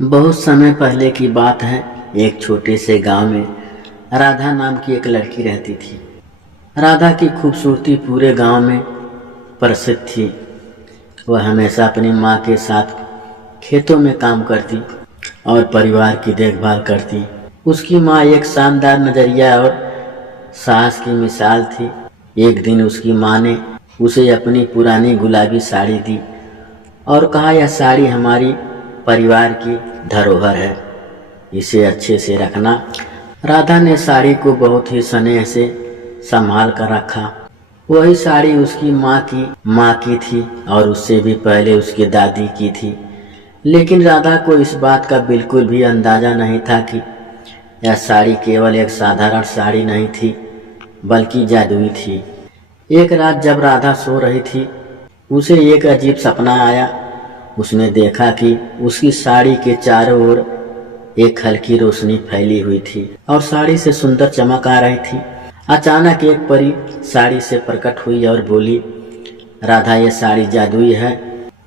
बहुत समय पहले की बात है। एक छोटे से गांव में राधा नाम की एक लड़की रहती थी। राधा की खूबसूरती पूरे गांव में प्रसिद्ध थी। वह हमेशा अपनी माँ के साथ खेतों में काम करती और परिवार की देखभाल करती। उसकी माँ एक शानदार नजरिया और साहस की मिसाल थी। एक दिन उसकी माँ ने उसे अपनी पुरानी गुलाबी साड़ी दी और कहा, यह साड़ी हमारी परिवार की धरोहर है, इसे अच्छे से रखना। राधा ने साड़ी को बहुत ही स्नेह से संभाल कर रखा। वही साड़ी उसकी माँ की थी और उससे भी पहले उसकी दादी की थी। लेकिन राधा को इस बात का बिल्कुल भी अंदाजा नहीं था कि यह साड़ी केवल एक साधारण साड़ी नहीं थी, बल्कि जादुई थी। एक रात जब राधा सो रही थी, उसे एक अजीब सपना आया। उसने देखा कि उसकी साड़ी के चारों ओर एक हल्की रोशनी फैली हुई थी और साड़ी से सुंदर चमक आ रही थी। अचानक एक परी साड़ी से प्रकट हुई और बोली, राधा, ये साड़ी जादुई है।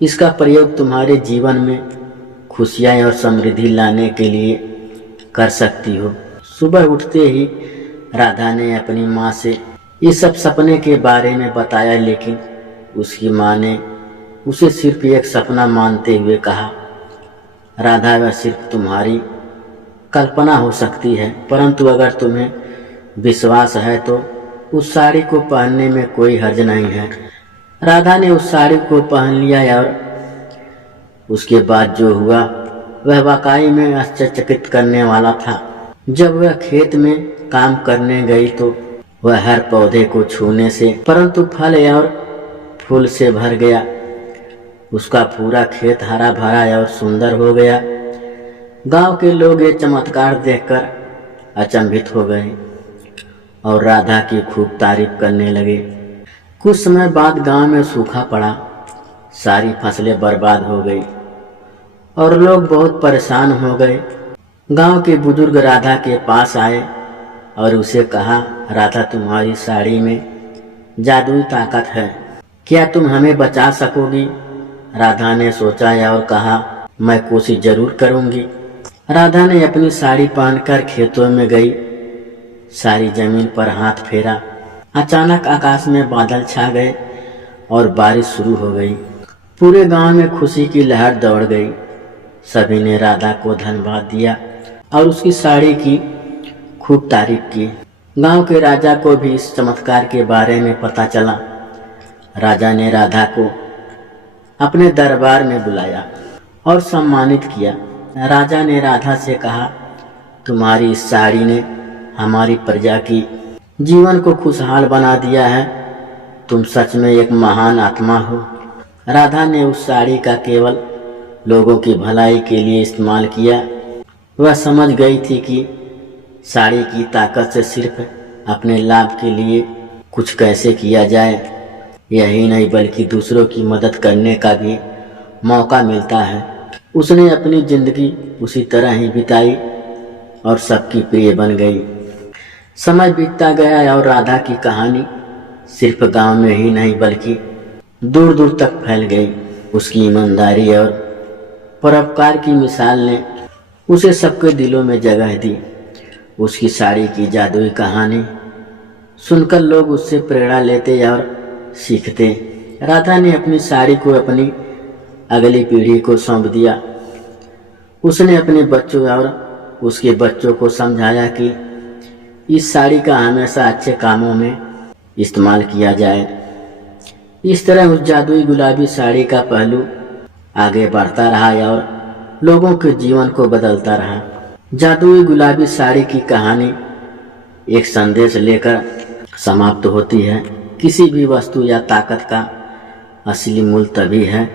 इसका प्रयोग तुम्हारे जीवन में खुशियाँ और समृद्धि लाने के लिए कर सकती हो। सुबह उठते ही राधा ने अपनी माँ से इस सब सपने के बारे में बताया, लेकिन उसकी माँ ने उसे सिर्फ एक सपना मानते हुए कहा, राधा, वह सिर्फ तुम्हारी कल्पना हो सकती है, परंतु अगर तुम्हें विश्वास है तो उस साड़ी को पहनने में कोई हर्ज नहीं है। राधा ने उस साड़ी को पहन लिया और उसके बाद जो हुआ वह वाकई में आश्चर्यचकित करने वाला था। जब वह खेत में काम करने गई तो वह हर पौधे को छूने से परंतु फल और फूल से भर गया। उसका पूरा खेत हरा भरा और सुंदर हो गया। गांव के लोग ये चमत्कार देखकर अचंभित हो गए और राधा की खूब तारीफ करने लगे। कुछ समय बाद गांव में सूखा पड़ा, सारी फसलें बर्बाद हो गई और लोग बहुत परेशान हो गए। गांव के बुजुर्ग राधा के पास आए और उसे कहा, राधा, तुम्हारी साड़ी में जादुई ताकत है, क्या तुम हमें बचा सकोगी? राधा ने सोचा और कहा, मैं कोशिश जरूर करूंगी। राधा ने अपनी साड़ी पहनकर खेतों में गई। सारी जमीन पर हाथ फेरा। अचानक आकाश में बादल छा गए और बारिश शुरू हो गई। पूरे गांव में खुशी की लहर दौड़ गई। सभी ने राधा को धन्यवाद दिया और उसकी साड़ी की खूब तारीफ की। गांव के राजा को भी इस चमत्कार के बारे में पता चला। राजा ने राधा को अपने दरबार में बुलाया और सम्मानित किया। राजा ने राधा से कहा, तुम्हारी इस साड़ी ने हमारी प्रजा की जीवन को खुशहाल बना दिया है। तुम सच में एक महान आत्मा हो। राधा ने उस साड़ी का केवल लोगों की भलाई के लिए इस्तेमाल किया। वह समझ गई थी कि साड़ी की ताकत से सिर्फ अपने लाभ के लिए कुछ कैसे किया जाए, यही नहीं बल्कि दूसरों की मदद करने का भी मौका मिलता है। उसने अपनी जिंदगी उसी तरह ही बिताई और सबकी प्रिय बन गई। समय बीतता गया और राधा की कहानी सिर्फ गांव में ही नहीं बल्कि दूर दूर तक फैल गई। उसकी ईमानदारी और परोपकार की मिसाल ने उसे सबके दिलों में जगह दी। उसकी साड़ी की जादुई कहानी सुनकर लोग उससे प्रेरणा लेते और सीखते। राधा ने अपनी साड़ी को अपनी अगली पीढ़ी को सौंप दिया। उसने अपने बच्चों और उसके बच्चों को समझाया कि इस साड़ी का हमेशा अच्छे कामों में इस्तेमाल किया जाए। इस तरह उस जादुई गुलाबी साड़ी का पहलू आगे बढ़ता रहा और लोगों के जीवन को बदलता रहा। जादुई गुलाबी साड़ी की कहानी एक संदेश लेकर समाप्त होती है। किसी भी वस्तु या ताकत का असली मूल्य तभी है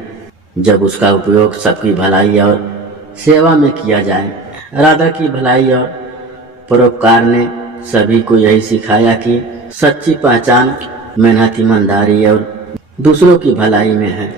जब उसका उपयोग सबकी भलाई और सेवा में किया जाए। राधा की भलाई और परोपकार ने सभी को यही सिखाया कि सच्ची पहचान मेहनत, ईमानदारी और दूसरों की भलाई में है।